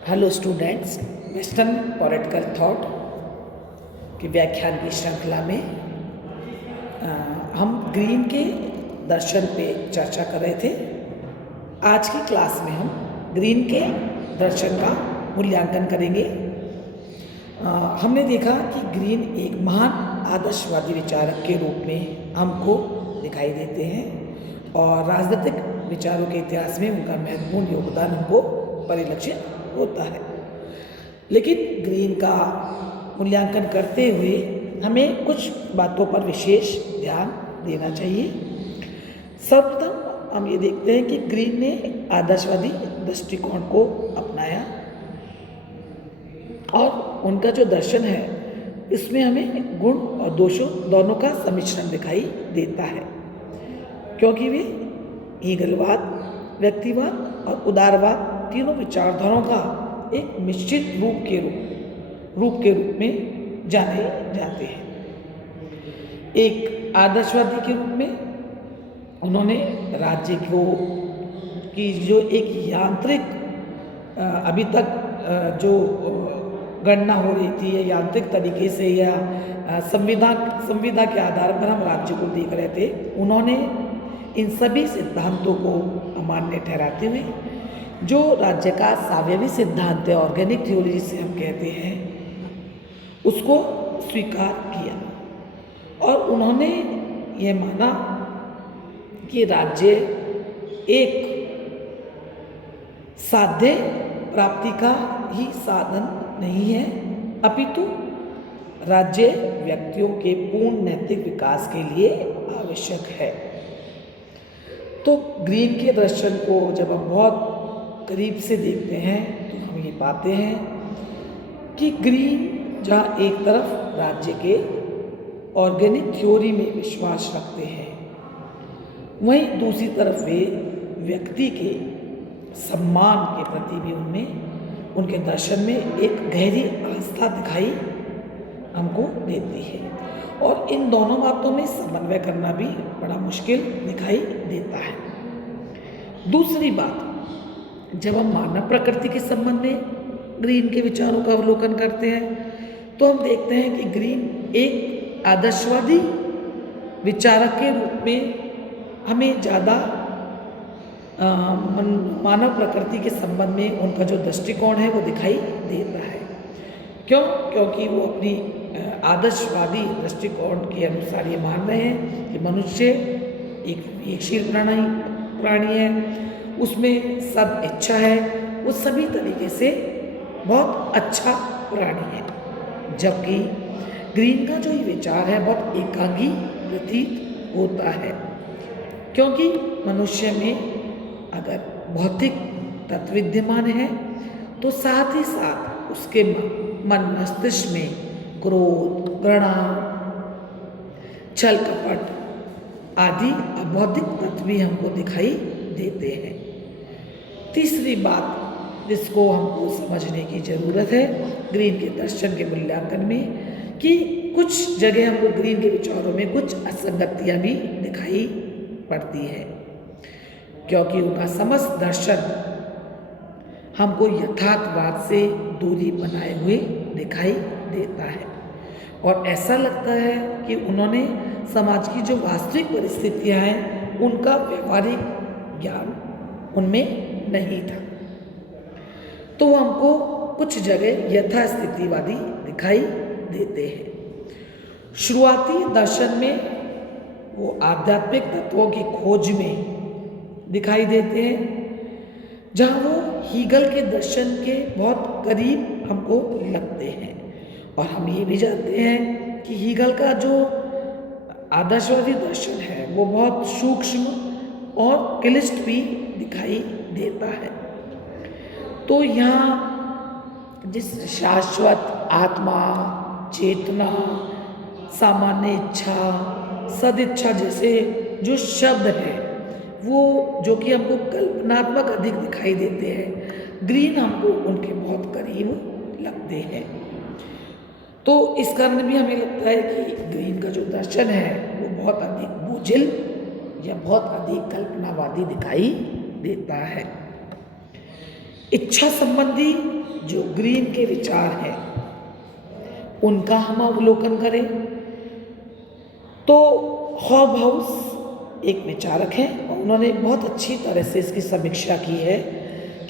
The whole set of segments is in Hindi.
Hello students, western political thought की व्याख्यान की श्रृंखला में हम ग्रीन के दर्शन पे चर्चा कर रहे थे। आज की क्लास में हम ग्रीन के दर्शन का मूल्यांकन करेंगे। हमने देखा कि ग्रीन एक महान आदर्शवादी विचारक के रूप में हमको दिखाई देते हैं और राजनीतिक विचारों के इतिहास में उनका महत्वपूर्ण योगदान हमको परिलक्षित होता है। लेकिन ग्रीन का मूल्यांकन करते हुए हमें कुछ बातों पर विशेष ध्यान देना चाहिए। सर्वप्रथम हम ये देखते हैं कि ग्रीन ने आदर्शवादी दृष्टिकोण को अपनाया और उनका जो दर्शन है इसमें हमें गुण और दोषों दोनों का सम्मिश्रण दिखाई देता है, क्योंकि वे ईगलवाद, व्यक्तिवाद और उदारवाद तीनों विचारधाराओं का एक निश्चित रूप के रूप में जाने जाते हैं। एक आदर्शवादी के रूप में उन्होंने राज्य को की जो एक यांत्रिक अभी तक जो गणना हो रही थी या यांत्रिक तरीके से या संविदा के आधार पर हम राज्य को देख रहे थे, उन्होंने इन सभी सिद्धांतों को अमान्य ठहराते हुए जो राज्य का सावयवी सिद्धांत है, ऑर्गेनिक थ्योरी जिसे हम कहते हैं, उसको स्वीकार किया और उन्होंने ये माना कि राज्य एक साध्य प्राप्ति का ही साधन नहीं है, अपितु राज्य व्यक्तियों के पूर्ण नैतिक विकास के लिए आवश्यक है। तो ग्रीन के दर्शन को जब हम बहुत करीब से देखते हैं तो हम ये पाते हैं कि ग्रीन जहाँ एक तरफ राज्य के ऑर्गेनिक थ्योरी में विश्वास रखते हैं, वहीं दूसरी तरफ वे व्यक्ति के सम्मान के प्रति भी उनमें उनके दर्शन में एक गहरी आस्था दिखाई हमको देती है और इन दोनों बातों में समन्वय करना भी बड़ा मुश्किल दिखाई देता है। दूसरी बात, जब हम मानव प्रकृति के संबंध में ग्रीन के विचारों का अवलोकन करते हैं तो हम देखते हैं कि ग्रीन एक आदर्शवादी विचारक के रूप में हमें ज़्यादा मानव प्रकृति के संबंध में उनका जो दृष्टिकोण है वो दिखाई देता है। क्योंकि वो अपनी आदर्शवादी दृष्टिकोण के अनुसार ये मान रहे हैं कि मनुष्य एक विवेकशील प्राणी है, उसमें सब इच्छा है, वो सभी तरीके से बहुत अच्छा प्राणी है। जबकि ग्रीन का जो ये विचार है बहुत एकांगी प्रतीत होता है, क्योंकि मनुष्य में अगर भौतिक तत्व विद्यमान है तो साथ ही साथ उसके मन मस्तिष्क में क्रोध, घृणा, छल कपट आदि अभौतिक तत्व भी हमको दिखाई देते हैं। तीसरी बात जिसको हमको समझने की ज़रूरत है ग्रीन के दर्शन के मूल्यांकन में, कि कुछ जगह हमको ग्रीन के विचारों में कुछ असंगतियाँ भी दिखाई पड़ती है, क्योंकि उनका समस्त दर्शन हमको यथार्थवाद से दूरी बनाए हुए दिखाई देता है और ऐसा लगता है कि उन्होंने समाज की जो वास्तविक परिस्थितियाँ हैं उनका व्यवहारिक ज्ञान उनमें नहीं था। तो वो हमको कुछ जगह यथास्थितिवादी दिखाई देते हैं। शुरुआती दर्शन में वो आध्यात्मिक तत्वों की खोज में दिखाई देते हैं, जहाँ वो हीगल के दर्शन के बहुत करीब हमको लगते हैं और हम ये भी जानते हैं कि हीगल का जो आदर्शवादी दर्शन है वो बहुत सूक्ष्म और क्लिष्ट भी दिखाई देता है। तो यहाँ जिस शाश्वत आत्मा, चेतना, सामान्य इच्छा, सदिच्छा जैसे जो शब्द हैं वो जो कि हमको कल्पनात्मक अधिक दिखाई देते हैं, ग्रीन हमको उनके बहुत करीब लगते हैं। तो इस कारण भी हमें लगता है कि ग्रीन का जो दर्शन है वो बहुत अधिक बोझिल या बहुत अधिक कल्पनावादी दिखाई देता है। इच्छा संबंधी जो ग्रीन के विचार हैं उनका हम अवलोकन करें तो हॉब हाउस एक विचारक हैं और उन्होंने बहुत अच्छी तरह से इसकी समीक्षा की है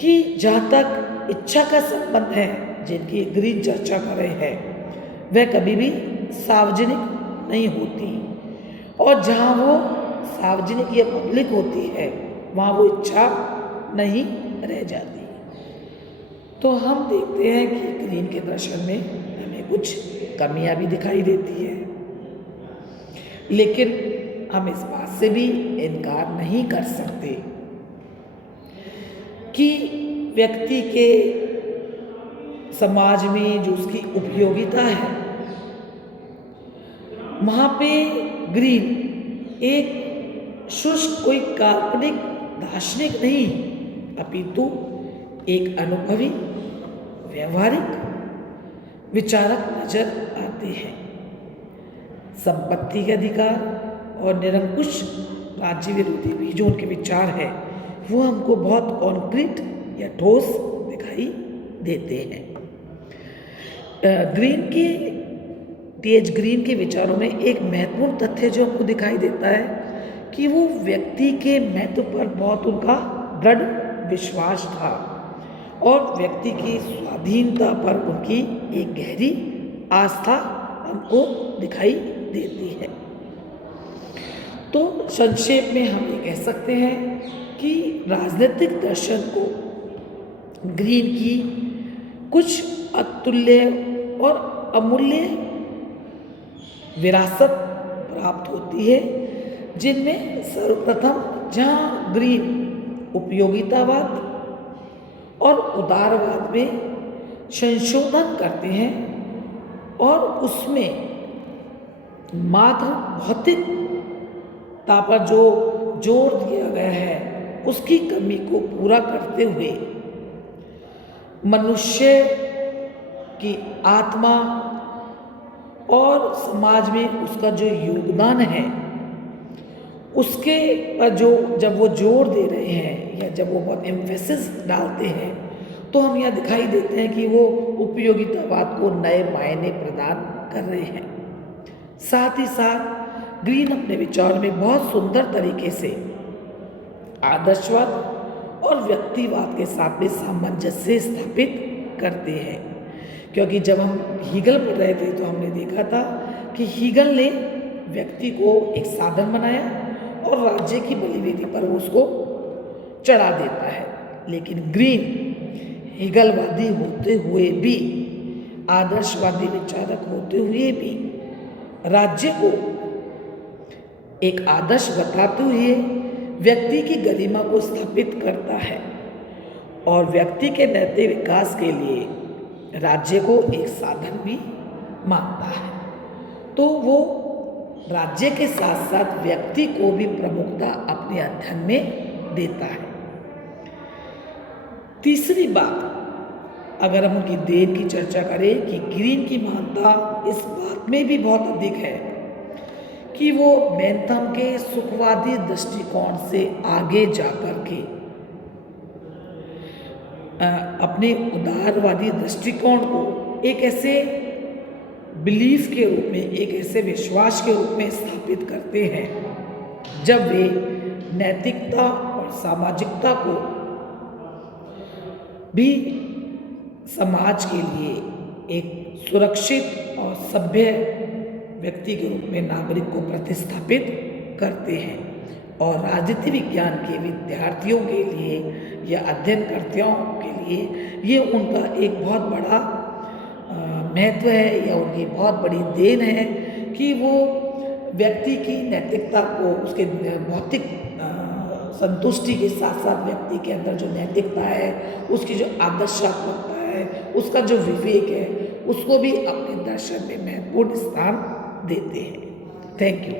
कि जहाँ तक इच्छा का संबंध है, जिनकी ग्रीन चर्चा कर रहे हैं, वह कभी भी सार्वजनिक नहीं होती और जहाँ वो सार्वजनिक या पब्लिक होती है वहाँ वो इच्छा नहीं रह जाती। तो हम देखते हैं कि ग्रीन के दर्शन में हमें कुछ कमियां भी दिखाई देती है, लेकिन हम इस बात से भी इनकार नहीं कर सकते कि व्यक्ति के समाज में जो उसकी उपयोगिता है वहाँ पे ग्रीन एक शुष्क कोई काल्पनिक दार्शनिक नहीं अपितु एक अनुभवी व्यवहारिक विचारक नजर आते हैं। संपत्ति के अधिकार और निरंकुश राज्य विरोधी भी जो उनके विचार है वो हमको बहुत कॉन्क्रीट या ठोस दिखाई देते हैं। टीएच ग्रीन के विचारों में एक महत्वपूर्ण तथ्य जो हमको दिखाई देता है कि वो व्यक्ति के महत्व पर बहुत उनका दृढ़ विश्वास था और व्यक्ति की स्वाधीनता पर उनकी एक गहरी आस्था हमको दिखाई देती है। तो संक्षेप में हम ये कह सकते हैं कि राजनीतिक दर्शन को ग्रीन की कुछ अतुल्य और अमूल्य विरासत प्राप्त होती है, जिनमें सर्वप्रथम जहाँ ग्रीन उपयोगितावाद और उदारवाद में संशोधन करते हैं और उसमें मात्र भौतिकता पर जो जोर दिया गया है उसकी कमी को पूरा करते हुए मनुष्य की आत्मा और समाज में उसका जो योगदान है उसके पर जो जब वो जोर दे रहे हैं या जब वो बहुत एम्फेसिस डालते हैं तो हम यहाँ दिखाई देते हैं कि वो उपयोगितावाद को नए मायने प्रदान कर रहे हैं। साथ ही साथ ग्रीन अपने विचार में बहुत सुंदर तरीके से आदर्शवाद और व्यक्तिवाद के साथ में सामंजस्य स्थापित करते हैं, क्योंकि जब हम हीगल पढ़ रहे थे तो हमने देखा था कि हीगल ने व्यक्ति को एक साधन बनाया और राज्य की बलिवेदी पर वो उसको चढ़ा देता है, लेकिन ग्रीन हीगलवादी होते हुए भी आदर्शवादी विचारक होते हुए भी राज्य को एक आदर्श बताते हुए व्यक्ति की गरिमा को स्थापित करता है और व्यक्ति के नैतिक विकास के लिए राज्य को एक साधन भी मानता है। तो वो राज्य के साथ साथ व्यक्ति को भी प्रमुखता अपने अध्ययन में देता है। तीसरी बात, अगर हम उनकी देन की चर्चा करें कि ग्रीन की महानता इस बात में भी बहुत अधिक है कि वो बेंथम के सुखवादी दृष्टिकोण से आगे जाकर के अपने उदारवादी दृष्टिकोण को एक ऐसे बिलीफ के रूप में, एक ऐसे विश्वास के रूप में स्थापित करते हैं जब वे नैतिकता और सामाजिकता को भी समाज के लिए एक सुरक्षित और सभ्य व्यक्ति के रूप में नागरिक को प्रतिस्थापित करते हैं। और राजनीति विज्ञान के विद्यार्थियों के लिए या अध्ययनकर्ताओं के लिए ये उनका एक बहुत बड़ा महत्व है या उनकी बहुत बड़ी देन है कि वो व्यक्ति की नैतिकता को, उसके भौतिक संतुष्टि के साथ साथ व्यक्ति के अंदर जो नैतिकता है, उसकी जो आदर्शात्मकता है, उसका जो विवेक है, उसको भी अपने दर्शन में महत्वपूर्ण स्थान देते हैं। Thank you.